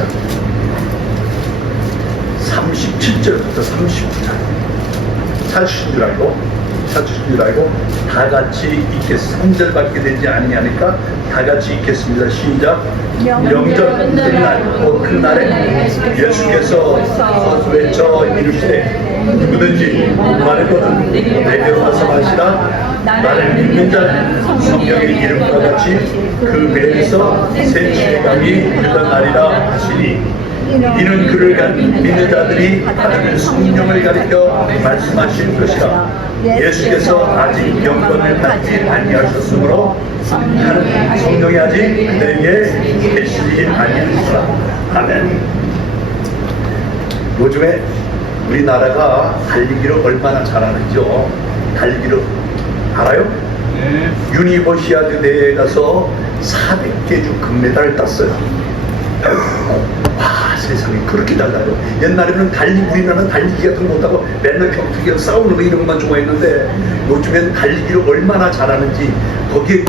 1장 37절부터 39절 찾으신 줄 알고 다 같이 읽겠습니다. 3절밖에 되지 아니하니까 다 같이 읽겠습니다. 시작. 명절 끝날 곧 그날에 예수께서 외쳐 이르시되 누구든지 말했거든 내게로 와서 마시라. 나를 믿는 자는 성경의 이름과 같이 그 배에서 새 질감이 흘러나리라 하시니 이는 그를 믿는 자들이 받는 성령을 가리켜 말씀하신 것이라. 예수께서 아직 영권을 받지 아니하셨으므로 하는 성령이 아직 그들에게 계시지 아니하시라. 아멘. 요즘에 우리나라가 달리기를 얼마나 잘하는지요. 달리기를 알아요? 네. 유니버시아드 대회에 가서 400개 중 금메달을 땄어요. 와, 세상에 그렇게 달라요. 옛날에는 우리나라는 달리기 같은 거 못하고 맨날 경투기랑 싸우는 거 이런 것만 좋아했는데 요즘엔 달리기를 얼마나 잘하는지. 거기에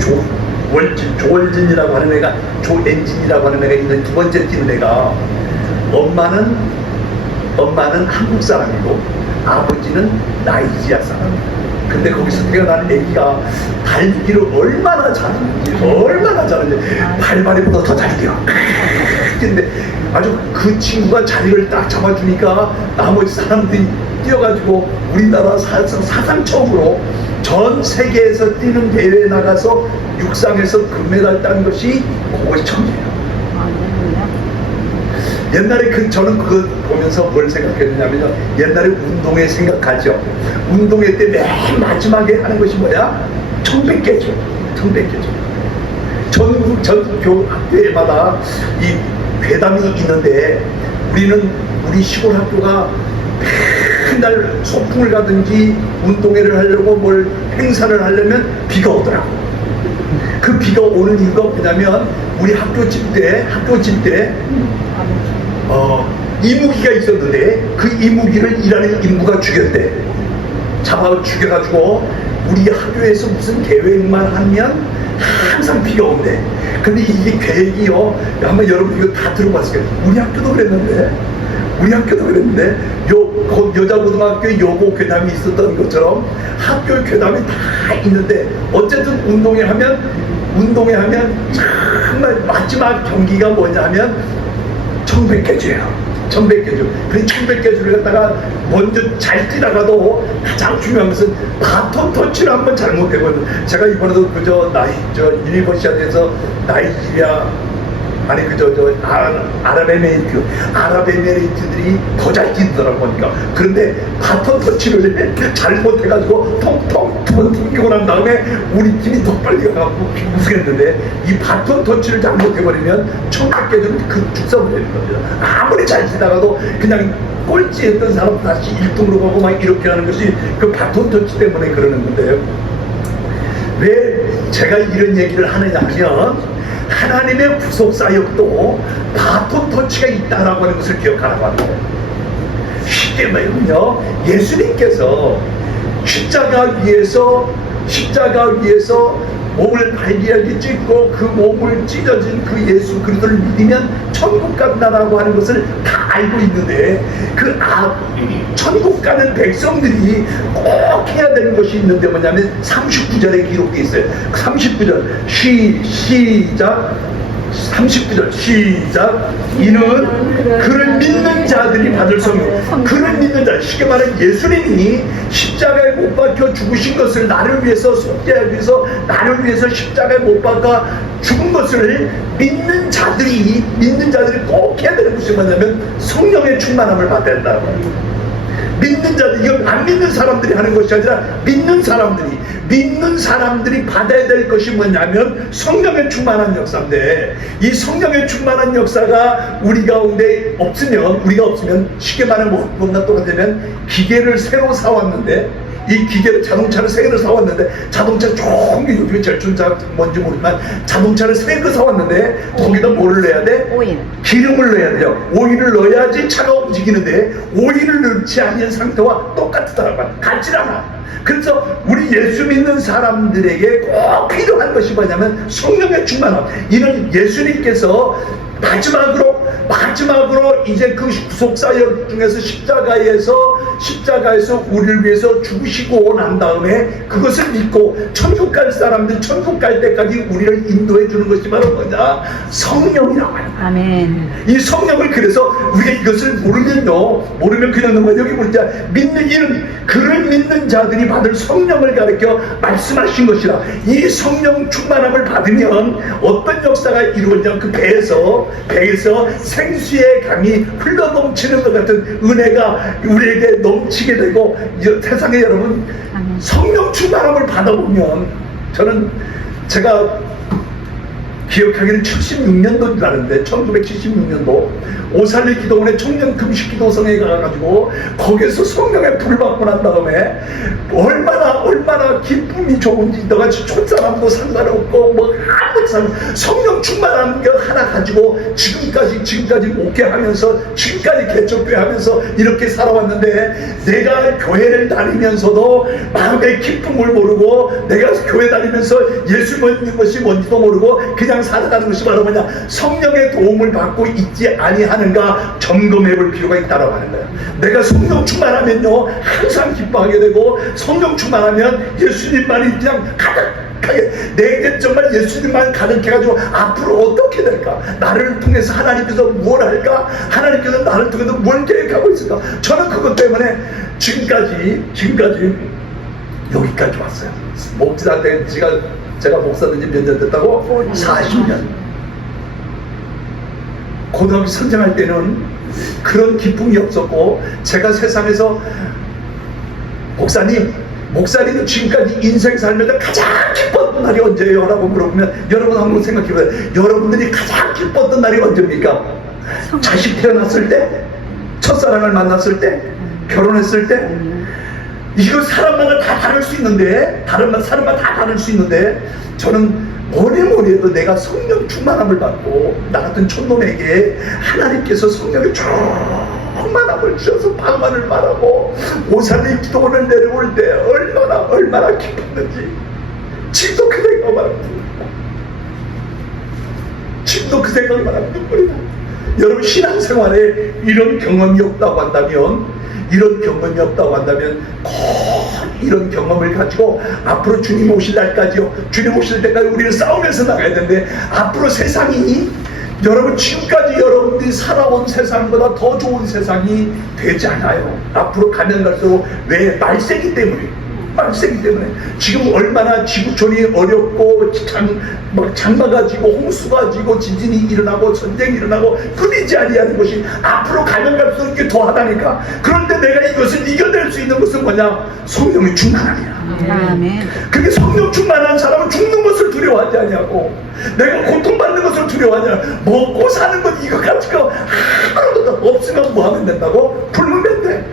조월진이라고 하는 애가, 조엔진이라고 하는 애가 있는 두 번째 뛰는 애가, 엄마는 한국 사람이고 아버지는 나이지리아 사람이에요. 근데 거기서 태어난 애기가 달리기를 얼마나 잘하는지 발발이보다 더 잘 뛰어. 근데 아주 그 친구가 자리를 딱 잡아주니까 나머지 사람들이 뛰어가지고 우리나라 사상 처음으로 전 세계에서 뛰는 대회에 나가서 육상에서 금메달 딴 것이 그것이 처음이에요. 옛날에 저는 그거 보면서 뭘 생각했냐면요, 옛날에 운동회 생각하죠. 운동회 때 맨 마지막에 하는 것이 뭐야? 1100개죠. 1100개죠. 전국 전 학교마다 이 괴담이 있는데, 우리 시골 학교가 맨날 소풍을 가든지 운동회를 하려고 뭘 행사를 하려면 비가 오더라고. 그 비가 오는 이유가 뭐냐면, 우리 학교 집 때 이무기가 있었는데 그 이무기를 일하는 인부가 죽였대. 죽여가지고 우리 학교에서 무슨 계획만 하면 항상 비가 온대. 근데 이게 계획이요, 아마 여러분 이거 다 들어봤을 거예요. 우리 학교도 그랬는데 여자고등학교에 여고 괴담이 있었던 것처럼 학교 괴담이 다 있는데, 어쨌든 운동회 하면 정말 마지막 경기가 뭐냐면 1100개주예요. 1100개주. 그 1100개주를 갖다가 먼저 잘 뛰다가도 가장 중요한 것은 바톤 터치를 한번 잘못해버리면, 제가 이번에도 유니버시아드에서 나이지리아, 아랍에미레이트들이 더 잘 뛰더라고 보니까. 그런데 바톤 터치를 잘못해가지고 통통 튕기고 난 다음에 우리 팀이 더 빨리 가고 우승했는데, 이 바톤 터치를 잘못해버리면 1100개주는 그 죽사버리는 겁니다. 아무리 잘 뛰다가도 그냥 꼴찌했던 사람 다시 1등으로 가고 막 이렇게 하는 것이 그 바톤 터치 때문에 그러는 건데요. 왜 제가 이런 얘기를 하느냐 하면, 하나님의 구속 사역도 바톤 터치가 있다라고 하는 것을 기억하라고 합니다. 쉽게 말하면요, 예수님께서 십자가 위에서 몸을 발기하게 찢고 그 몸을 찢어진 그 예수 그리스도를 믿으면 천국 간다라고 하는 것을 다 알고 있는데, 천국 가는 백성들이 꼭 해야 되는 것이 있는데 뭐냐면 39절에 기록되어 있어요. 39절 시작. 39절 시작. 이는 그를 믿는 자들이 받을 성령. 그를 믿는 자, 쉽게 말하면 예수님이 십자가에 못 박혀 죽으신 것을 나를 위해서 속죄하기 위해서 나를 위해서 십자가에 못 박아 죽은 것을 믿는 자들이 꼭 해야 되는 것이 뭐냐면 성령의 충만함을 받아야 된다고 합니다. 믿는 자들, 이건 안 믿는 사람들이 하는 것이 아니라 믿는 사람들이 받아야 될 것이 뭐냐면 성령의 충만한 역사인데, 이 성령의 충만한 역사가 우리가 없으면 쉽게 말하면 뭔가 똑같으면 기계를 새로 사왔는데, 이 기계를 자동차를 새 개를 사왔는데, 자동차 좋은 게 요즘에 절춘차 뭔지 모르지만 자동차를 새 개 사왔는데 거기다 뭐를 넣어야 돼? 오일. 기름을 넣어야 돼요. 오일을 넣어야지 차가 움직이는데 오일을 넣지 않은 상태와 똑같더라고요. 같지 않아. 그래서 우리 예수 믿는 사람들에게 꼭 필요한 것이 뭐냐면 성령의 충만함. 이는 예수님께서 마지막으로 이제 그 구속사역 중에서 십자가에서 우리를 위해서 죽으시고 난 다음에 그것을 믿고 천국 갈 사람들 천국 갈 때까지 우리를 인도해 주는 것이 바로 뭐냐? 성령이라고 하는 거야. 아멘. 이 성령을 그래서 우리가 이것을 모르면 그냥 넘어가. 여기 보자, 믿는 이는 그를 믿는 자들이 받을 성령을 가르쳐 말씀하신 것이라. 이 성령 충만함을 받으면 어떤 역사가 이루어지냐면 그 배에서 생수의 강이 흘러넘치는 것 같은 은혜가 우리에게 넘치게 되고, 세상에 여러분 성령 충만함을 받아보면, 제가 기억하기는 76년도인 줄 아는데 1976년도 오살리 기도원의 청년 금식 기도성에 가가지고 거기에서 성령의 불을 받고 난 다음에 얼마나 기쁨이 좋은지, 너같이 촌사람도 상관없고 뭐 아무 사람 성령 충만한 거 하나 가지고 지금까지 목회하면서 지금까지 개척교회 하면서 이렇게 살아왔는데, 내가 교회를 다니면서도 마음의 기쁨을 모르고, 내가 교회 다니면서 예수 믿는 것이 뭔지도 모르고 그냥 살아가는 것이 바로 뭐냐? 성령의 도움을 받고 있지 아니하는가 점검해 볼 필요가 있다고 하는 거야. 내가 성령 충만하면요 항상 기뻐하게 되고, 성령 충만하면 예수님만이 그냥 가득하게, 내게 정말 예수님만 가득해가지고 앞으로 어떻게 될까? 나를 통해서 하나님께서 뭘 할까? 하나님께서 나를 통해서 뭘 계획하고 있을까? 저는 그것 때문에 지금까지 여기까지 왔어요. 목사 때 제가 목사 된 지 몇 년 됐다고? 40년. 고등학교 선생할 때는 그런 기쁨이 없었고, 제가 세상에서 목사님이 지금까지 인생 살면서 가장 기뻤던 날이 언제예요? 라고 물어보면, 여러분 한번 생각해보세요. 여러분들이 가장 기뻤던 날이 언제입니까? 자식 태어났을 때? 첫사랑을 만났을 때? 결혼했을 때? 이거 사람마다 다 다를 수 있는데, 사람마다 다 다를 수 있는데, 저는 뭐니 해도 내가 성령 충만함을 받고, 나 같은 촌놈에게 하나님께서 성령의 충만함을 주셔서 방언을 말하고 오살리 기도원을 내려올 때 얼마나 기뻤는지 지금도 그 생각만 하면 눈물이 나. 여러분, 신앙생활에 이런 경험이 없다고 한다면 이런 경험을 가지고 앞으로 주님 오실 날까지요, 주님 오실 때까지 우리는 싸우면서 나가야 되는데, 앞으로 세상이 여러분 지금까지 여러분들이 살아온 세상보다 더 좋은 세상이 되지 않아요. 앞으로 가면 갈수록. 왜? 말세기 때문에 지금 얼마나 지구촌이 어렵고 장마가 지고 홍수가 지고 지진이 일어나고 전쟁이 일어나고 끊이지 아니하는 것이 앞으로 가면 갈수록 이게 더하다니까. 그런데 내가 이것을 이겨낼 수 있는 것은 뭐냐? 성령의 충만함이야. 아멘. 그게 성령 충만한 사람은 죽는 것을 두려워하지 아니하고, 내가 고통받는 것을 두려워하냐? 먹고 사는 것 이거 가지고 아무것도 없으면 뭐 하면 된다고? 굶으면 돼.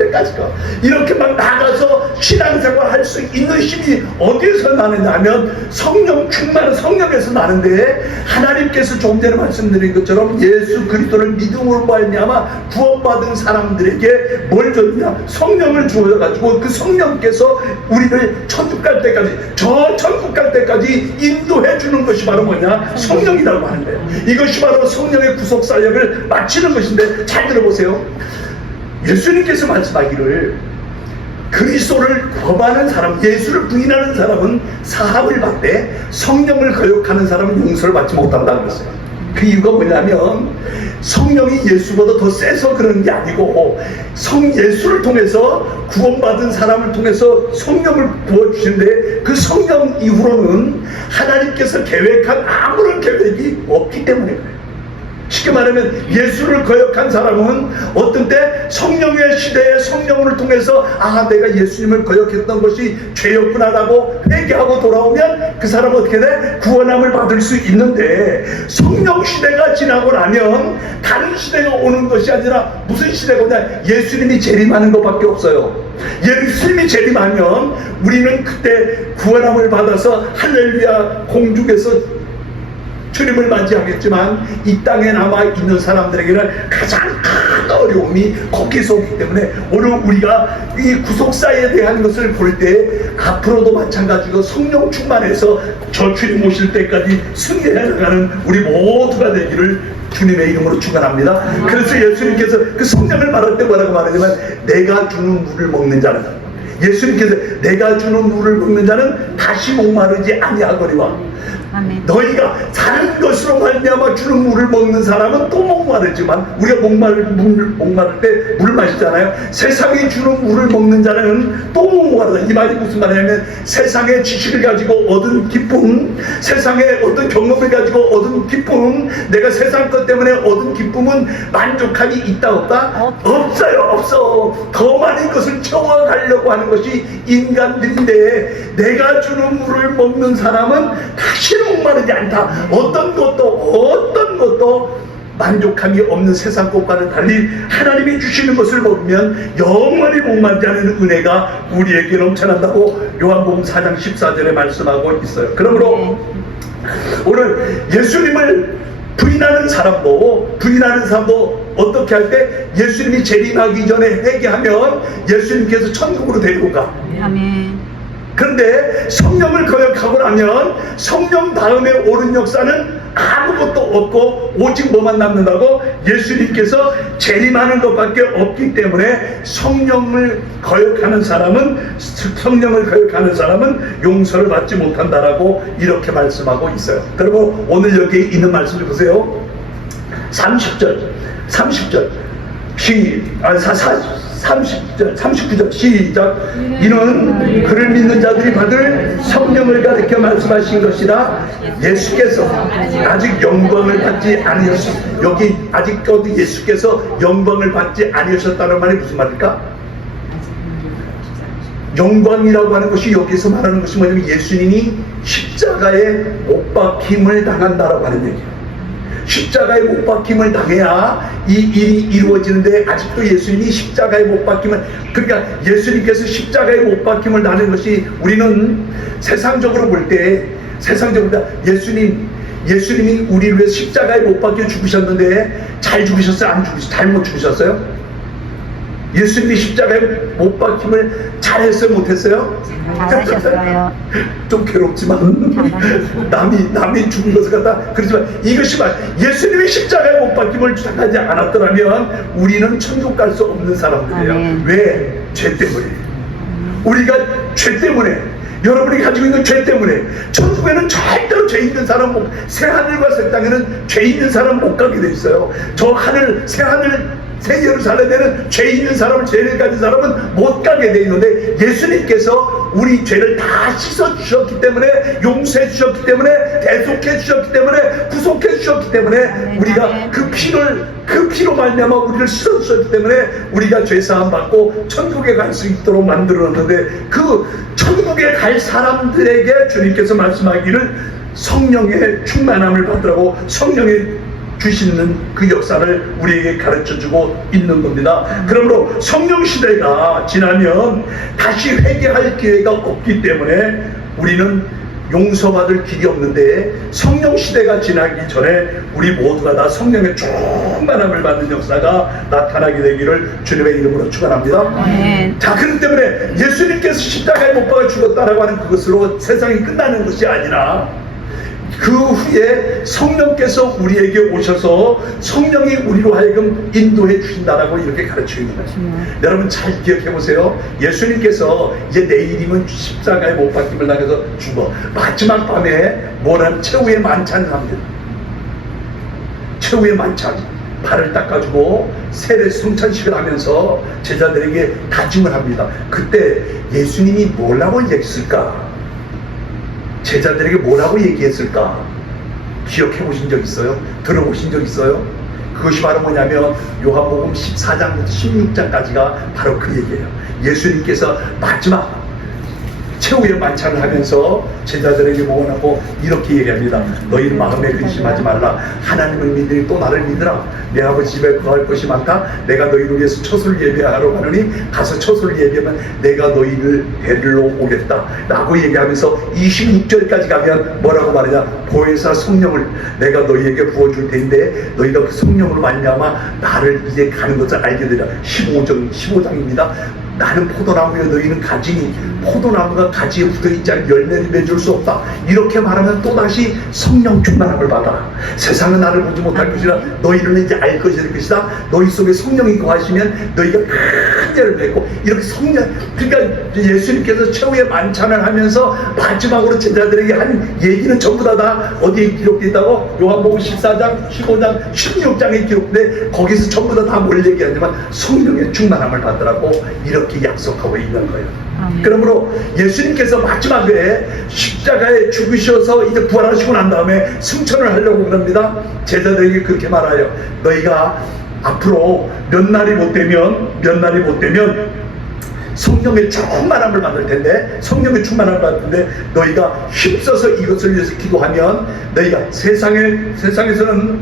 때까지 가. 이렇게 막 나가서 신앙생활 할 수 있는 힘이 어디에서 나느냐 하면 성령 충만한 성령에서 나는데, 하나님께서 조금 전에 말씀드린 것처럼 예수 그리스도를 믿음으로 말미암아 구원받은 사람들에게 뭘 줬냐? 성령을 주어가지고 그 성령께서 우리를 천국 갈 때까지, 저 천국 갈 때까지 인도해 주는 것이 바로 뭐냐? 성령이라고 하는 거예요. 이것이 바로 성령의 구속사역을 마치는 것인데, 잘 들어보세요. 예수님께서 말씀하기를 그리스도를 거부하는 사람, 예수를 부인하는 사람은 사함을 받되 성령을 거역하는 사람은 용서를 받지 못한다는 것이에요. 그 이유가 뭐냐면, 성령이 예수보다 더 세서 그런 게 아니고, 예수를 통해서 구원받은 사람을 통해서 성령을 부어주시는데, 그 성령 이후로는 하나님께서 계획한 아무런 계획이 없기 때문에 그래요. 쉽게 말하면 예수를 거역한 사람은 어떤 때 성령의 시대에 성령을 통해서 내가 예수님을 거역했던 것이 죄였구나라고 회개하고 돌아오면 그 사람은 어떻게 돼? 구원함을 받을 수 있는데, 성령 시대가 지나고 나면 다른 시대가 오는 것이 아니라 무슨 시대가 오냐? 예수님이 재림하는 것밖에 없어요. 예수님이 재림하면 우리는 그때 구원함을 받아서 할렐루야 공중에서 주님을 맞이하겠지만 이 땅에 남아있는 사람들에게는 가장 큰 어려움이 거기서 오기 때문에 오늘 우리가 이 구속사에 대한 것을 볼 때 앞으로도 마찬가지로 성령 충만해서 저 주님 오실 때까지 승리해 나가는 우리 모두가 되기를 주님의 이름으로 축원합니다. 그래서 예수님께서 그 성령을 말할 때 뭐라고 말하냐면 내가 주는 물을 먹는 자는, 예수님께서 내가 주는 물을 먹는 자는 다시 목마르지 아니하거니와 너희가 다른 것으로 말미암아 주는 물을 먹는 사람은 또 목마르지만 우리가 목마를 때 물 마시잖아요. 세상에 주는 물을 먹는 자는 또 목마르다. 이 말이 무슨 말이냐면 세상의 지식을 가지고 얻은 기쁨, 세상의 어떤 경험을 가지고 얻은 기쁨, 내가 세상 것 때문에 얻은 기쁨은 만족함이 있다 없다? 없어요. 없어. 더 많은 것을 채워가려고 하는 것이 인간들인데 내가 주는 물을 먹는 사람은 다시 목마르지 않다. 어떤 것도 만족함이 없는 세상 것과는 달리 하나님이 주시는 것을 먹으면 영원히 목마르지 않은 은혜가 우리에게 넘쳐난다고 요한복음 4장 14절에 말씀하고 있어요. 그러므로 오늘 예수님을 부인하는 사람도 어떻게 할 때 예수님이 재림하기 전에 회개하면 예수님께서 천국으로 데리고 가. 아멘. 그런데 성령을 거역하고 나면 성령 다음에 오는 역사는 아무것도 없고 오직 뭐만 남는다고? 예수님께서 재림하는 것밖에 없기 때문에 성령을 거역하는 사람은 용서를 받지 못한다라고 이렇게 말씀하고 있어요. 그리고 오늘 여기에 있는 말씀을 보세요. 39절 39절 시작. 이는 그를 믿는 자들이 받을 성령을 가리켜 말씀하신 것이라. 예수께서 아직 영광을 받지 아니하셨. 여기 아직까지 예수께서 영광을 받지 아니하셨다는 말이 무슨 말일까? 영광이라고 하는 것이 여기서 말하는 것이 뭐냐면 예수님이 십자가에 못 박힘을 당한다라고 하는 얘기예요. 십자가에 못 박힘을 당해야 이 일이 이루어지는데 아직도 예수님이 십자가에 못 박힘을, 그러니까 예수님께서 십자가에 못 박힘을 당하는 것이 우리는 세상적으로 볼 때 예수님이 우리를 위해 십자가에 못 박혀 죽으셨는데 잘 죽으셨어요? 안 죽으셨어요? 잘못 죽으셨어요? 예수님이 십자가에 못 박힘을 잘했어요? 못했어요? 잘하셨어요. 좀 괴롭지만 남이 죽은 것을 갖다 그렇지만 이것이 예수님이 십자가에 못 박힘을 당하지 않았더라면 우리는 천국 갈 수 없는 사람들이에요. 왜? 죄 때문에. 우리가 죄 때문에, 여러분이 가지고 있는 죄 때문에 천국에는 절대로 죄 있는 사람 새 하늘과 새 땅에는 죄 있는 사람 못 가게 돼 있어요. 저 하늘, 새 하늘, 새 예루살렘에는 죄 있는 사람을, 죄를 가진 사람은 못 가게 돼 있는데 예수님께서 우리 죄를 다 씻어 주셨기 때문에, 용서해 주셨기 때문에, 대속해 주셨기 때문에, 구속해 주셨기 때문에 우리가 그 피로 말미암아 우리를 씻어 주셨기 때문에 우리가 죄 사함 받고 천국에 갈 수 있도록 만들었는데 그 천국에 갈 사람들에게 주님께서 말씀하기를 성령의 충만함을 받으라고 성령의 주시는 그 역사를 우리에게 가르쳐주고 있는 겁니다. 그러므로 성령 시대가 지나면 다시 회개할 기회가 없기 때문에 우리는 용서받을 길이 없는데 성령 시대가 지나기 전에 우리 모두가 다 성령의 충만함을 받는 역사가 나타나게 되기를 주님의 이름으로 축원합니다. 자, 그렇기 때문에 예수님께서 십자가에 못 박아 죽었다라고 하는 그것으로 세상이 끝나는 것이 아니라 그 후에 성령께서 우리에게 오셔서 성령이 우리로 하여금 인도해 주신다라고 이렇게 가르치고 있는 거예요. 여러분 잘 기억해 보세요. 예수님께서 이제 내일이면 십자가에 못 박힘을 당해서 죽어. 마지막 밤에 뭐라는 최후의 만찬을 합니다. 최후의 만찬. 발을 닦아주고 세례 성찬식을 하면서 제자들에게 다짐을 합니다. 그때 예수님이 뭐라고 얘기했을까? 제자들에게 뭐라고 얘기했을까? 기억해 보신 적 있어요? 들어보신 적 있어요? 그것이 바로 뭐냐면 요한복음 14장부터 16장까지가 바로 그 얘기예요. 예수님께서 마지막 최후의 만찬을 하면서 제자들에게 모아놓고 이렇게 얘기합니다. 너희 마음에 근심하지 말라. 하나님을 믿으니 또 나를 믿으라. 내 아버지 집에 거할 것이 많다. 내가 너희를 위해서 처소를 예배하러 가느니 가서 처소를 예배하면 내가 너희를 데리러 오겠다 라고 얘기하면서 26절까지 가면 뭐라고 말하냐. 보혜사 성령을 내가 너희에게 부어줄 텐데 너희가 그 성령으로 말미암아 나를 이제 가는 것을 알게 되리라. 15장입니다. 나는 포도나무여 너희는 가지니 포도나무가 가지에 붙어있지 않은 열매를 맺을 수 없다. 이렇게 말하면 또다시 성령 충만함을 받아라. 세상은 나를 보지 못할 것이라 너희는 이제 알 것이다. 너희 속에 성령이 거하시면 너희가 큰 열을 맺고 이렇게 성령. 그러니까 예수님께서 최후의 만찬을 하면서 마지막으로 제자들에게 한 얘기는 전부 다 어디에 기록되어 있다고? 요한복음 14장 15장 16장에 기록돼. 거기서 전부 다 뭘 얘기하냐면 성령의 충만함을 받으라고 이렇게 약속하고 있는 거예요. 그러므로 예수님께서 마지막에 십자가에 죽으셔서 이제 부활하시고 난 다음에 승천을 하려고 그럽니다. 제자들에게 그렇게 말하여 너희가 앞으로 몇 날이 못 되면 성령의 충만함을 받을 텐데 성령의 충만함을 받을 텐데 너희가 힘써서 이것을 위해서 기도하면 너희가 세상에서는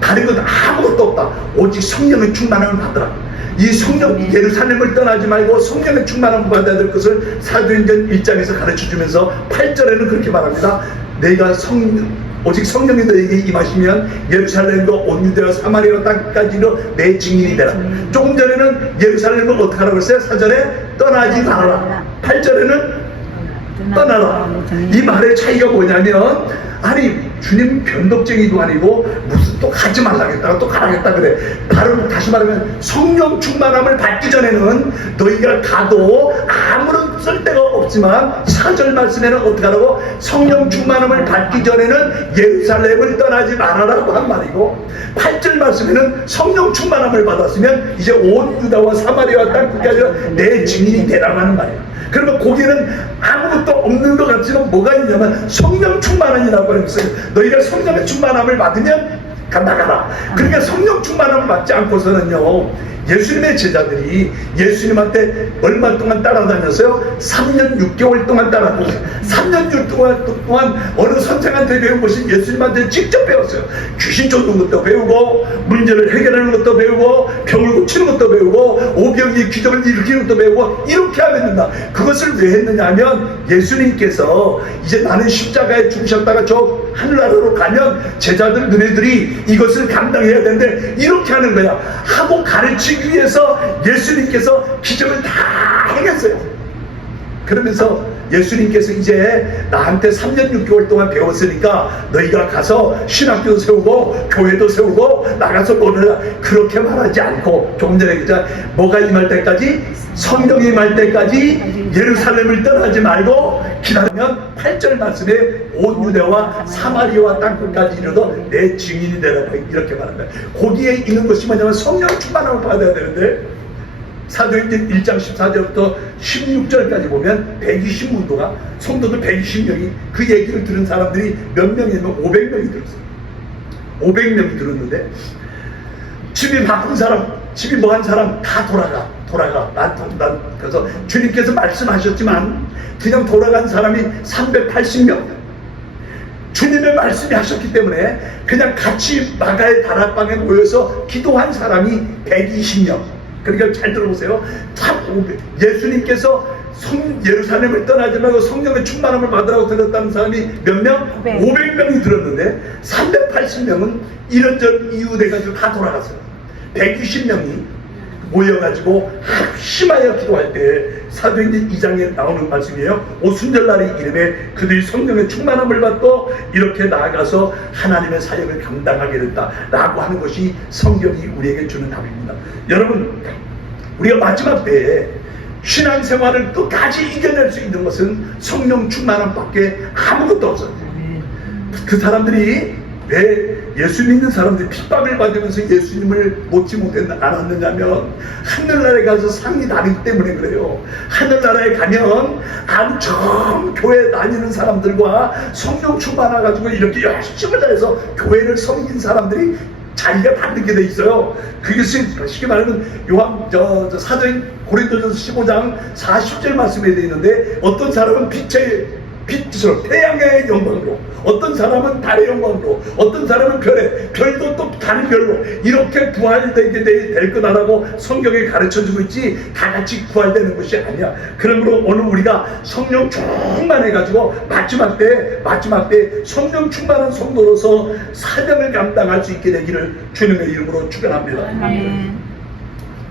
다른 건 아무것도 없다. 오직 성령의 충만함을 받으라. 이 성령 예루살렘을 떠나지 말고 성령의 충만함을 받아야 될 것을 사도행전 1장에서 가르쳐주면서 8절에는 그렇게 말합니다. 내가 오직 성령이 너에게 임하시면 예루살렘과 온 유대와 사마리아 땅까지로 내 증인이 되라. 조금 전에는 예루살렘을 어떻게 하라고 했어요? 4절에 떠나지 말아라. 8절에는 떠나라. 이 말의 차이가 뭐냐면 아니 주님 변덕쟁이도 아니고 무슨 또 가지 말라겠다가 또 가라겠다 그래. 바로 다시 말하면 성령 충만함을 받기 전에는 너희가 가도 아무런 쓸데가 없지만 4절 말씀에는 어떻게 하라고? 성령 충만함을 받기 전에는 예루살렘을 떠나지 말아라고 한 말이고 8절 말씀에는 성령 충만함을 받았으면 이제 온 유다와 사마리아 땅까지 내 증인이 되라고 하는 말이에요. 그러면 거기는 아무것도 없는 것 같지만 뭐가 있냐면 성령 충만함이라고 했어요. 너희가 성령의 충만함을 받으면 나가라. 그러니까 성령 충만함을 받지 않고서는요 예수님의 제자들이 예수님한테 얼마 동안 따라다녔어요? 3년 6개월 동안 따라다녔어요. 3년 6개월 동안 어느 선생한테 배운 것이 예수님한테 직접 배웠어요. 귀신 쫓는 것도 배우고 문제를 해결하는 것도 배우고 병을 고치는 것도 배우고 오병이의 기적을 일으키는 것도 배우고 이렇게 하면 된다. 그것을 왜 했느냐 하면 예수님께서 이제 나는 십자가에 죽으셨다가 저 하늘나라로 가면 제자들 너네들이 이것을 감당해야 되는데 이렇게 하는 거야 하고 가르치기 위해서 예수님께서 기적을 다 행했어요. 그러면서 예수님께서 이제 나한테 3년 6개월 동안 배웠으니까 너희가 가서 신학교도 세우고 교회도 세우고 나가서 노래라 그렇게 말하지 않고 조금 전에 그자 뭐가 임할 때까지 성령이 임할 때까지 예루살렘을 떠나지 말고 기다리면 8절 말씀에 온 유대와 사마리아와 땅끝까지 이르러 내 증인이 되라 이렇게 말합니다. 거기에 있는 것이 뭐냐면 성령 충만함을 받아야 되는데 사도행전 1장 14절부터 16절까지 보면 120문도가 성도들 120명이 그 얘기를 들은 사람들이 몇 명이면 500명이 들었어요. 500명이 들었는데 집이 바쁜 사람, 집이 뭐한 사람 다 돌아가. 난 그래서 주님께서 말씀하셨지만 그냥 돌아간 사람이 380명. 주님의 말씀이 하셨기 때문에 그냥 같이 마가의 다락방에 모여서 기도한 사람이 120명. 그러니까 잘 들어보세요. 예수님께서 예루살렘을 떠나지 말고 성령의 충만함을 받으라고 들었다는 사람이 몇 명? 500명이 들었는데 380명은 이런저런 이유 돼가지고 다 돌아갔어요. 120명이 모여가지고 심하여 기도할 때 사도행전 2장에 나오는 말씀이에요. 오순절날의 이름에 그들이 성령의 충만함을 받고 이렇게 나아가서 하나님의 사역을 감당하게 됐다 라고 하는 것이 성경이 우리에게 주는 답입니다. 여러분 우리가 마지막 때에 신앙생활을 끝까지 이겨낼 수 있는 것은 성령 충만함밖에 아무것도 없어요. 그 사람들이 왜 예수 믿는 사람들이 핍박을 받으면서 예수님을 못지 않았느냐면 하늘나라에 가서 상이 다르기 때문에 그래요. 하늘나라에 가면 아주 처음 교회 다니는 사람들과 성령 충만해가지고 이렇게 열심을 다해서 교회를 섬긴 사람들이 자기가 받는 게 돼 있어요. 그게 쉽게 말하면 요한 사도행 고린도전서 15장 40절 말씀에 돼 있는데, 어떤 사람은 빛처럼 태양의 영광으로, 어떤 사람은 달의 영광으로, 어떤 사람은 별도 또 다른 별로 이렇게 부활되게 될 거다라고 성경에 가르쳐주고 있지, 다 같이 구할되는 것이 아니야. 그러므로 오늘 우리가 성령 충만해가지고 마지막 때 성령 충만한 성도로서 사명을 감당할 수 있게 되기를 주님의 이름으로 축원합니다.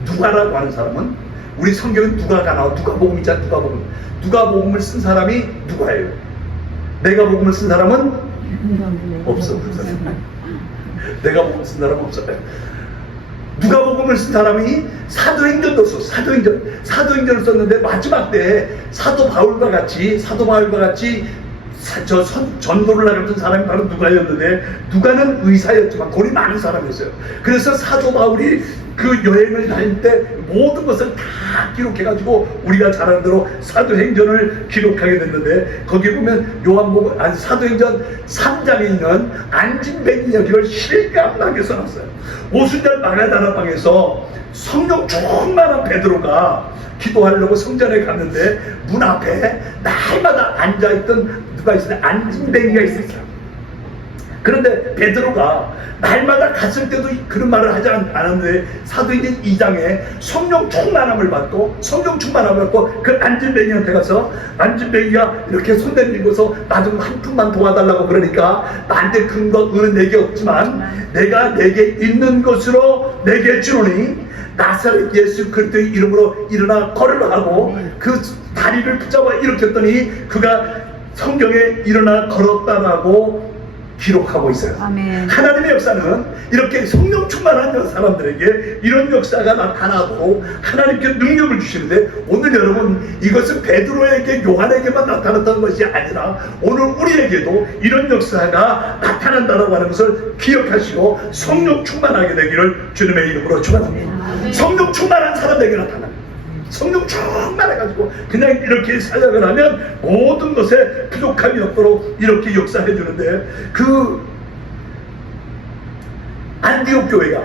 누가라고 하는 사람은, 우리 성경은 누가가 나와. 누가복음 있잖아. 누가복음을 쓴 사람이 누가예요. 내가 복음을 쓴 사람은 없어. 내가 복음 쓴 사람은 없어요. 누가복음을 쓴 사람이 사도행전도 써. 사도행전을 썼는데 마지막 때 사도 바울과 같이 전도를 나갔던 사람이 바로 누가였는데, 누가는 의사였지만 돈이 많은 사람이었어요. 그래서 사도 바울이 그 여행을 다닐 때 모든 것을 다 기록해가지고 우리가 잘 아는 대로 사도행전을 기록하게 됐는데, 거기 보면 사도행전 3장에 있는 안진뱅이 이야기를 실감나게 써놨어요. 오순절 마가다라방에서 성령 충만한 베드로가 기도하려고 성전에 갔는데, 문 앞에 날마다 앉아있던 누가 있었냐, 안진뱅이가 있었어요. 그런데 베드로가 날마다 갔을 때도 그런 말을 하지 않았는데, 사도행전 2장에 성령 충만함을 받고 그 안진뱅이한테 가서, 안진뱅이가 이렇게 손 내밀고서 나 좀 한 푼만 도와달라고 그러니까, 나한테 근거 은은 내게 없지만 내가 내게 있는 것으로 내게 주노니 나사렛 예수 그리스도의 이름으로 일어나 걸으라 하고 그 다리를 붙잡아 일으켰더니 그가 성경에 일어나 걸었다라고 기록하고 있어요. 아멘. 하나님의 역사는 이렇게 성령 충만한 사람들에게 이런 역사가 나타나고 하나님께 능력을 주시는데, 오늘 여러분, 이것은 베드로에게 요한에게만 나타났던 것이 아니라 오늘 우리에게도 이런 역사가 나타난다라고 하는 것을 기억하시고 성령 충만하게 되기를 주님의 이름으로 축원합니다. 성령 충만한 사람에게 나타납니다. 성령 충만해가지고 그냥 이렇게 사역을 하면 모든 것에 부족함이 없도록 이렇게 역사해 주는데, 그 안디옥 교회가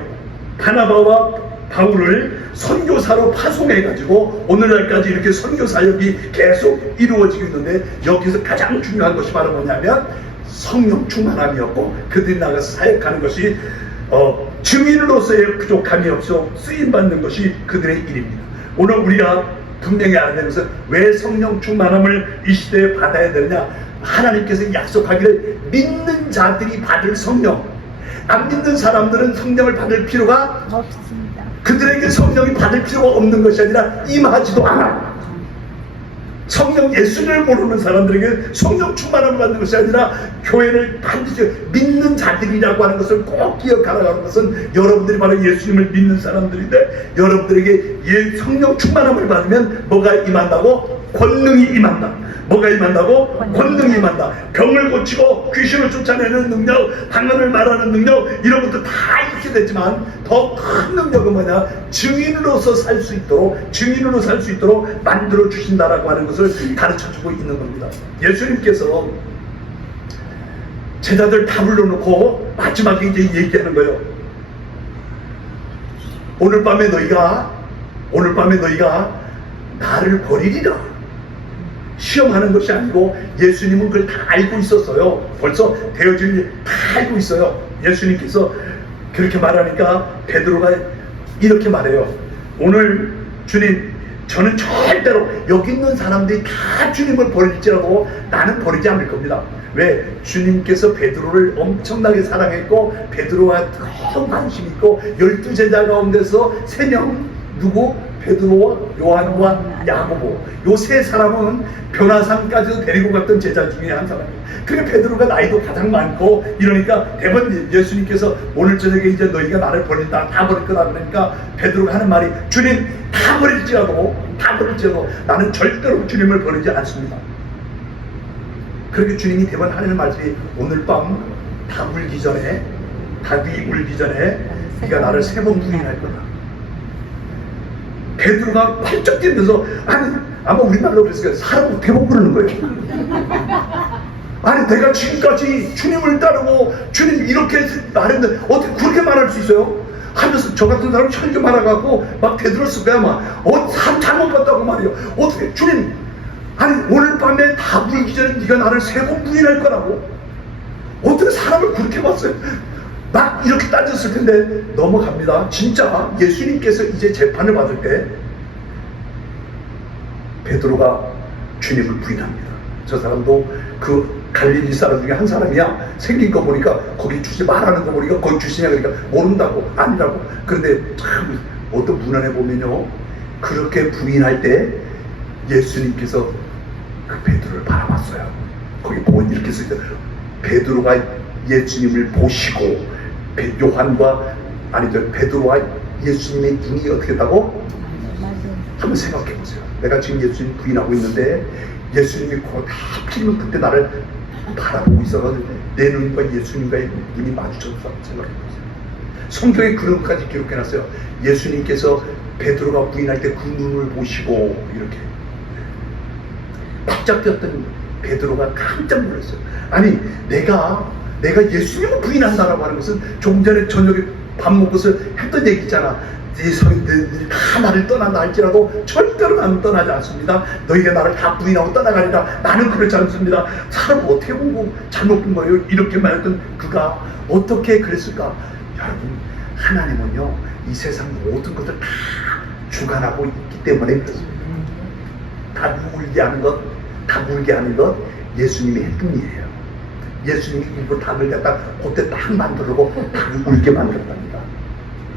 바나바와 바울을 선교사로 파송해가지고 오늘날까지 이렇게 선교 사역이 계속 이루어지고 있는데, 여기서 가장 중요한 것이 바로 뭐냐면 성령 충만함이었고, 그들이 나가서 사역하는 것이 증인으로서의 부족함이 없어 쓰임받는 것이 그들의 일입니다. 오늘 우리가 분명히 알아야 되는 것은, 왜 성령 충만함을 이 시대에 받아야 되느냐, 하나님께서 약속하기를 믿는 자들이 받을 성령, 안 믿는 사람들은 성령을 받을 필요가 없습니다. 그들에게 성령이 받을 필요가 없는 것이 아니라 임하지도 않아요. 성령 예수를 모르는 사람들에게 성령 충만함을 받는 것이 아니라, 교회를 반드시 믿는 자들이라고 하는 것을 꼭 기억하라고 하는 것은, 여러분들이 바로 예수님을 믿는 사람들인데, 여러분들에게 성령 충만함을 받으면 뭐가 임한다고? 권능이 임한다. 뭐가 임한다고? 권능이 임한다. 병을 고치고 귀신을 쫓아내는 능력, 방언을 말하는 능력, 이런 것도 다 있게 되지만 더 큰 능력은 뭐냐? 증인으로서 살 수 있도록 만들어 주신다라고 하는 것을 가르쳐주고 있는 겁니다. 예수님께서 제자들 다 불러놓고 마지막에 이제 얘기하는 거예요. 오늘 밤에 너희가 나를 버리리라. 시험하는 것이 아니고, 예수님은 그걸 다 알고 있었어요. 벌써 되어질 일 다 알고 있어요. 예수님께서 그렇게 말하니까 베드로가 이렇게 말해요. 오늘 주님, 저는 절대로 여기 있는 사람들이 다 주님을 버릴지라도 나는 버리지 않을 겁니다. 왜? 주님께서 베드로를 엄청나게 사랑했고, 베드로와 큰 관심 있고, 12제자 가운데서 3명, 누구? 베드로와 요한과 야고보, 요 세 사람은 변화산까지도 데리고 갔던 제자 중에 한 사람이에요. 그러니까 베드로가 나이도 가장 많고 이러니까, 대번 예수님께서 오늘 저녁에 이제 너희가 나를 버린다, 다 버릴 거다 그러니까 베드로가 하는 말이, 주님, 다 버릴지라도 나는 절대로 주님을 버리지 않습니다. 그렇게 주님이 대번 하는 말씀이, 오늘 밤 닭이 울기 전에 네가 나를 3번 부인할 거다. 베드로가 활짝 뛰면서, 아니, 아마 우리말로 그랬을 거예요. 사람 어떻게 못 부르는 거예요. 아니 내가 지금까지 주님을 따르고 주님 이렇게 말했는데 어떻게 그렇게 말할 수 있어요? 하면서 저 같은 사람 현지 말아가고 막 대들었을 거야. 막 잘못 봤다고 말이에요. 어떻게 주님, 아니 오늘 밤에 다 부르기 전에 네가 나를 3번 부인할 거라고? 어떻게 사람을 그렇게 봤어요? 막 이렇게 따졌을 텐데 넘어갑니다. 진짜 예수님께서 이제 재판을 받을 때 베드로가 주님을 부인합니다. 저 사람도 그 갈릴리 사람 중에 한 사람이야. 생긴 거 보니까 거기 주시, 말하는 거 보니까 거기 주시냐 그러니까 모른다고, 아니라고. 그런데 참 어떤 문안에 보면요, 그렇게 부인할 때 예수님께서 그 베드로를 바라봤어요. 거기 보면 이렇게 써있어요. 베드로가 예수님을 보시고 요한과 베드로와 예수님의 눈이 어떻게 했다고? 한번 생각해 보세요. 내가 지금 예수님 부인하고 있는데 예수님이 하필이면 그때 나를 바라보고 있어가지고 내 눈과 예수님과의 눈이 마주쳤다 생각해 보세요. 성경에 그런 것까지 기록해놨어요. 예수님께서 베드로가 부인할 때 그 눈을 보시고 이렇게 바짝 뛰었던 베드로가 깜짝 놀랐어요. 아니 내가 예수님을 부인한다라고 하는 것은 조금 전에 저녁에 밥 먹고서 했던 얘기 있잖아. 네 성인들이 다 나를 떠난다 할지라도 절대로 나는 떠나지 않습니다. 너희가 나를 다 부인하고 떠나가리라. 나는 그렇지 않습니다. 사람 어떻게 보고 잘못 본 거예요? 이렇게 말했던 그가 어떻게 그랬을까? 여러분, 하나님은요 이 세상 모든 것을 다 주관하고 있기 때문에 그렇습니다. 다 울게 하는 것, 다 울게 하는 것 예수님이 했던 일이에요. 예수님이 일부러 닭을 갖다 그때 딱 만들고 닭을 울게 만들었답니다.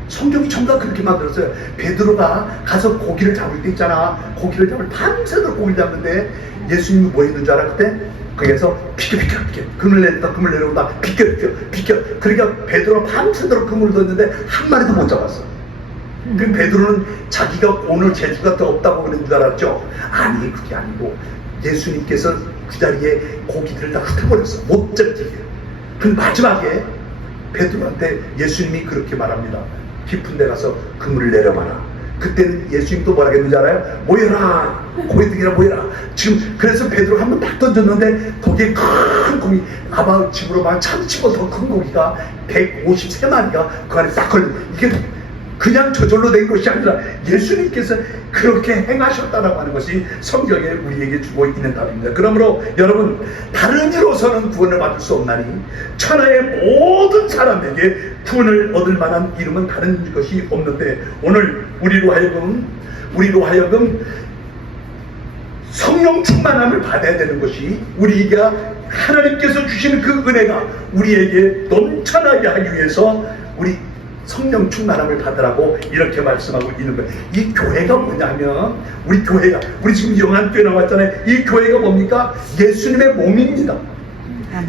성경이 전부 다 그렇게 만들었어요. 베드로가 가서 고기를 잡을 때 있잖아. 고기를 잡을 밤새도록 고기를 잡는데 예수님이 뭐 했는 줄 알아? 그때 거기에서 비켜 그물 내려온다. 비켜 그러니까 베드로가 밤새도록 그물을 뒀는데 한 마리도 못 잡았어. 그 베드로는 자기가 오늘 재주가 더 없다고 그런 줄 알았죠. 아니 그게 아니고 예수님께서 그 자리에 고기들을 다 흩어버렸어. 못 잡게. 그 마지막에 베드로한테 예수님이 그렇게 말합니다. 깊은 데 가서 그물을 내려봐라. 그때는 예수님도 뭐라 했는지 알아요? 모여라. 고기들이라 모여라. 지금 그래서 베드로 한 번 딱 던졌는데 거기에 큰 고기, 아마 집으로 막 참치보다 더 큰 고기가 153마리가 그 안에 딱 걸려. 이게 그냥 저절로 된 것이 아니라 예수님께서 그렇게 행하셨다라고 하는 것이 성경에 우리에게 주고 있는 답입니다. 그러므로 여러분, 다른 이로서는 구원을 받을 수 없나니 천하의 모든 사람에게 구원을 얻을 만한 이름은 다른 것이 없는데, 오늘 우리로 하여금 성령 충만함을 받아야 되는 것이, 우리가 하나님께서 주시는 그 은혜가 우리에게 넘쳐나게 하기 위해서 우리 성령 충만함을 받으라고 이렇게 말씀하고 있는 거예요. 이 교회가 뭐냐면, 우리 지금 영안교회 나왔잖아요. 이 교회가 뭡니까? 예수님의 몸입니다.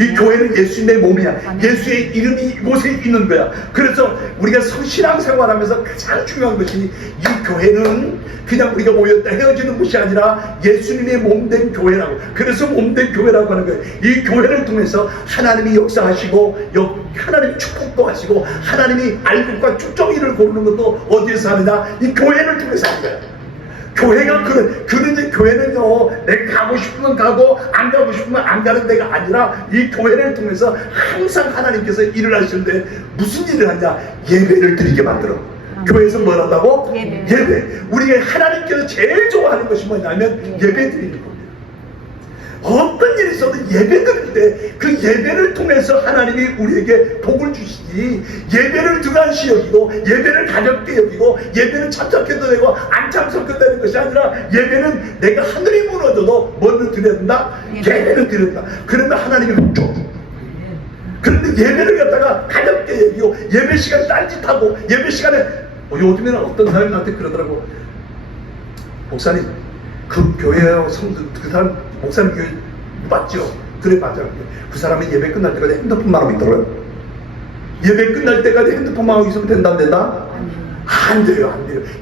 이 교회는 예수님의 몸이야. 예수의 이름이 이곳에 있는 거야. 그래서 우리가 신앙생활하면서 가장 중요한 것이, 이 교회는 그냥 우리가 모였다 헤어지는 것이 아니라 예수님의 몸된 교회라고. 그래서 몸된 교회라고 하는 거예요. 이 교회를 통해서 하나님이 역사하시고 하나님이 축복도 하시고 하나님이 알곡과 쭉정이를 고르는 것도 어디에서 하느냐? 이 교회를 통해서 하는 거예요. 교회가 그런데 교회는요, 내가 가고 싶으면 가고 안 가고 싶으면 안 가는 데가 아니라, 이 교회를 통해서 항상 하나님께서 일을 하시는데 무슨 일을 하냐? 예배를 드리게 만들어. 교회에서 뭘 한다고? 예배. 우리가 하나님께서 제일 좋아하는 것이 뭐냐면 예배 드리는 겁니다. 어떤 일이 있어도 예배 드릴 때 그 예배를 통해서 하나님이 우리에게 복을 주시지, 예배를 등한시 여기고 예배를 가볍게 여기고 예배는 참석해도 되고 안 참석해도 되는 것이 아니라, 예배는 내가 하늘이 무너져도 뭐를 드려야 된다? 예배를 드려야 된다. 그러면 하나님이 줘. 그런데 예배를 갖다가 가볍게 여기고 예배 시간 딴짓하고, 예배 시간에 요즘에는 어떤 사람이 나한테 그러더라고. 목사님, 그 교회요 성도, 그 사람 목사님 교회 맞죠? 그래 맞아요. 그 사람은 예배 끝날 때까지 핸드폰만 하고 있더라고요. 예배 끝날 때까지 핸드폰만 하고 있으면 된다 안 된다? 안 돼요.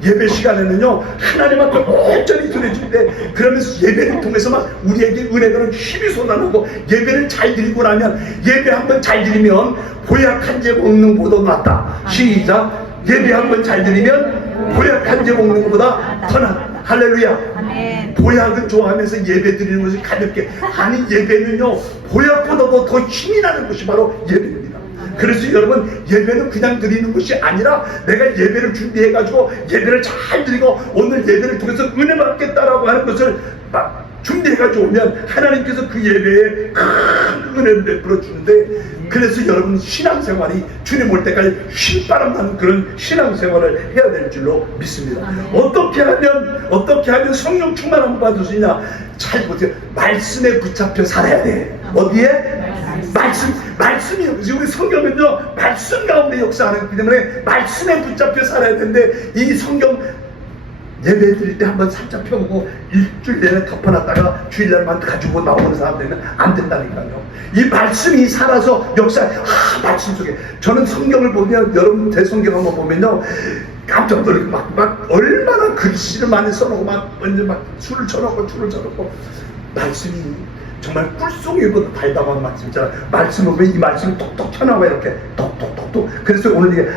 예배 시간에는요, 하나님 앞에 온전히 드려질 때, 그러면서 예배를 통해서만 우리에게 은혜가 힘이 솟아나고, 예배를 잘 드리고 나면, 예배 한번 잘 드리면 보약 한 제 먹는 보다 낫다. 시작. 예배 한 번 잘 드리면 보약 한 개 먹는 것보다 더 나. 할렐루야. 아멘. 보약은 좋아하면서 예배 드리는 것이 가볍게. 아니 예배는요 보약보다도 더 힘이 나는 것이 바로 예배입니다. 그래서 여러분 예배는 그냥 드리는 것이 아니라 내가 예배를 준비해 가지고 예배를 잘 드리고 오늘 예배를 통해서 은혜 받겠다라고 하는 것을 막 준비해 가지고 오면 하나님께서 그 예배에 큰 은혜를 베풀어 주는데, 그래서 여러분 신앙생활이 주님 올 때까지 휘바람 나는 그런 신앙생활을 해야 될 줄로 믿습니다. 어떻게 하면 성령 충만함을 받을 수 있냐? 잘 보세요. 말씀에 붙잡혀 살아야 돼. 어디에? 말씀이 우리 성경은요 말씀 가운데 역사하기 때문에 말씀에 붙잡혀 살아야 되는데, 이 성경 예배 드릴 때 한번 살짝 펴보고 일주일 내내 덮어놨다가 주일날만 가지고 나오는 사람들은 안 된다니까요. 이 말씀이 살아서 말씀 속에, 저는 성경을 보면, 여러분 대성경 한번 보면요 깜짝 놀라고 막 얼마나 글씨를 많이 써놓고 막 술을 쳐놓고 말씀이 정말 꿀송이보다 달달한 말씀이잖아. 말씀을 보면 이 말씀이 톡톡 튀어나와 이렇게 톡톡톡톡. 그래서 오늘 이게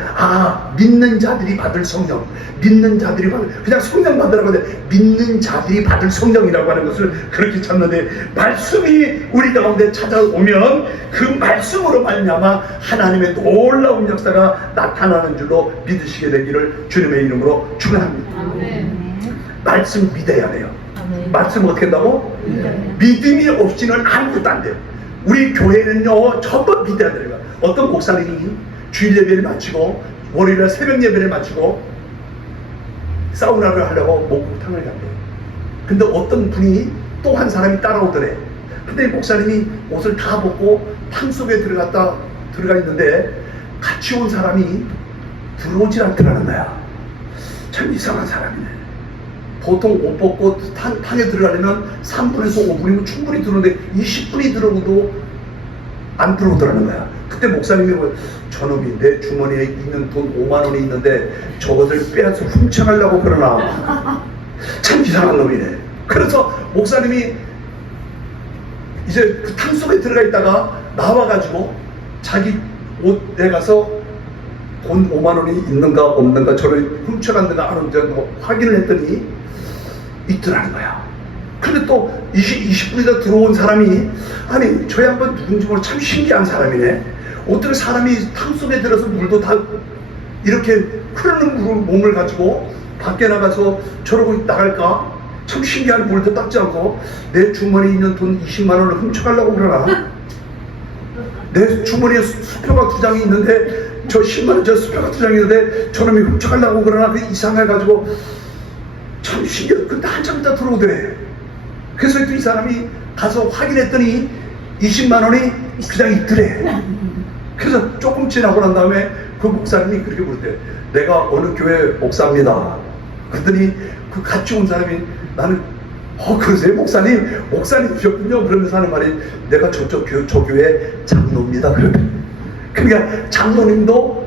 믿는 자들이 받을 성령, 믿는 자들이 받을, 그냥 성령 받으라고 하는데 믿는 자들이 받을 성령이라고 하는 것을 그렇게 찾는데, 말씀이 우리 가운데 찾아오면 그 말씀으로 말미암아 하나님의 놀라운 역사가 나타나는 줄로 믿으시게 되기를 주님의 이름으로 축원합니다. 말씀 믿어야 돼요. 말씀 어떻게 한다고? 믿음이 없이는 아무것도 안 돼요. 우리 교회는요 전부 믿어야 돼요. 어떤 목사님이 주일 예배를 마치고 월요일날 새벽 예배를 마치고 사우나를 하려고 목욕탕을 간대요. 근데 어떤 분이 또 한 사람이 따라오더래. 근데 목사님이 옷을 다 벗고 탕 속에 들어가 있는데 같이 온 사람이 들어오질 않더라는 거야. 참 이상한 사람이네. 보통 옷 벗고 탕에 들어가려면 3분에서 5분이면 충분히 들어오는데 20분이 들어오도 안 들어오더라는 거야. 그때 목사님이 저놈이 내 주머니에 있는 돈 5만 원이 있는데 저것을 빼앗아 훔쳐가려고 그러나. 참 이상한 놈이네. 그래서 목사님이 이제 그 탕 속에 들어가 있다가 나와가지고 자기 옷에 가서 돈 5만 원이 있는가 없는가, 저를 훔쳐갔는가 안 했는가 확인을 했더니 있더라는 거야. 근데 또 20분이다 들어온 사람이, 아니 저 양반 누군지 모르고 참 신기한 사람이네. 어떻게 사람이 탕 속에 들어서 물도 다 이렇게 흐르는 몸을 가지고 밖에 나가서 저러고 나갈까? 참 신기한, 물도 닦지 않고 내 주머니에 있는 돈 20만 원을 훔쳐가려고 그러나? 내 주머니에 수표가 2장이 있는데 저 10만 원 저 수표가 2장이 있는데 저놈이 훔쳐가려고 그러나? 그 이상해가지고 참 신기해. 근데 한참 있다 들어오더래. 그래서 이 사람이 가서 확인했더니 20만 원이 그냥 있더래. 그래서 조금 지나고 난 다음에 그 목사님이 그렇게 물었대. 내가 어느 교회 목사입니다. 그랬더니 그 같이 온 사람이, 나는 그러세요 목사님이셨군요. 그러면서 하는 말이, 내가 저 교회 장로입니다. 그러니까 장로님은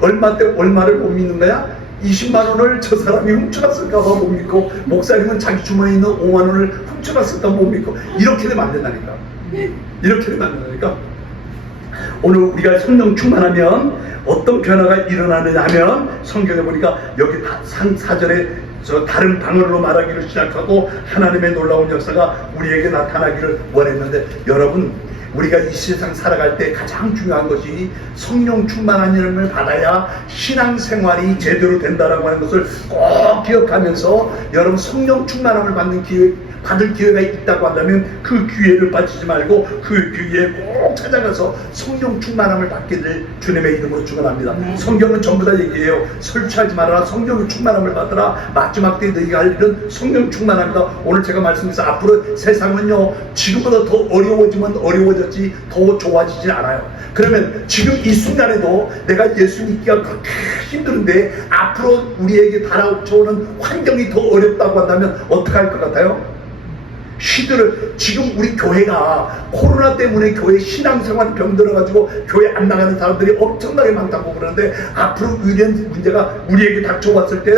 얼마를 못 믿는 거야? 20만 원을 저 사람이 훔쳐갔을까 봐 못 믿고, 목사님은 자기 주머니에 있는 5만 원을 훔쳐갔을까 봐 못 믿고, 이렇게 되면 안 된다니까. 이렇게 되면 안 된다니까. 오늘 우리가 성령 충만하면 어떤 변화가 일어나느냐 하면, 성경에 보니까 여기 4절에 저 다른 방언으로 말하기를 시작하고 하나님의 놀라운 역사가 우리에게 나타나기를 원했는데, 여러분 우리가 이 세상 살아갈 때 가장 중요한 것이 성령 충만한 이름을 받아야 신앙생활이 제대로 된다라고 하는 것을 꼭 기억하면서, 여러분 성령 충만함을 받을 기회가 있다고 한다면 그 기회를 빠지지 말고 그 기회에 꼭 찾아가서 성령 충만함을 받게 될 주님의 이름으로 축원합니다. 네. 성경은 전부 다 얘기해요. 설치하지 말아라, 성령 충만함을 받으라, 마지막 때에 너희가 할 일은 성령 충만합니다. 오늘 제가 말씀드려서 앞으로 세상은요 지금보다 더 어려워지면 어려워졌지 더 좋아지지 않아요. 그러면 지금 이 순간에도 내가 예수 믿기가 그렇게 힘드는데 앞으로 우리에게 달아오는 환경이 더 어렵다고 한다면 어떻게 할 것 같아요? 시들을 지금 우리 교회가 코로나 때문에 교회 신앙생활 병들어가지고 교회 안 나가는 사람들이 엄청나게 많다고 그러는데 앞으로 이런 문제가 우리에게 닥쳐왔을 때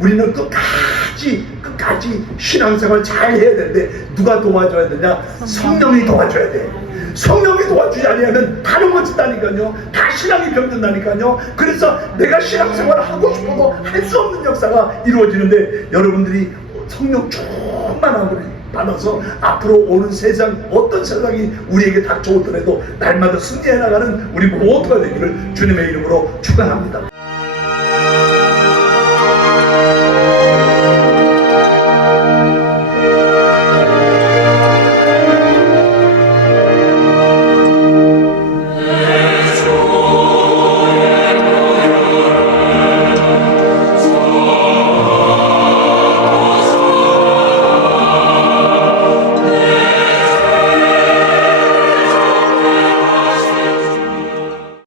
우리는 끝까지 신앙생활 잘 해야 되는데 누가 도와줘야 되냐? 성령이 도와줘야 돼. 성령이 도와주지 아니하면 다 넘어진다니까요. 다 신앙이 병든다니까요. 그래서 내가 신앙생활을 하고 싶어도 할 수 없는 역사가 이루어지는데 여러분들이 성령 충만함을 받아서 앞으로 오는 세상 어떤 세상이 우리에게 닥쳐오더라도 날마다 승리해 나가는 우리 모두가 되기를 주님의 이름으로 축원합니다.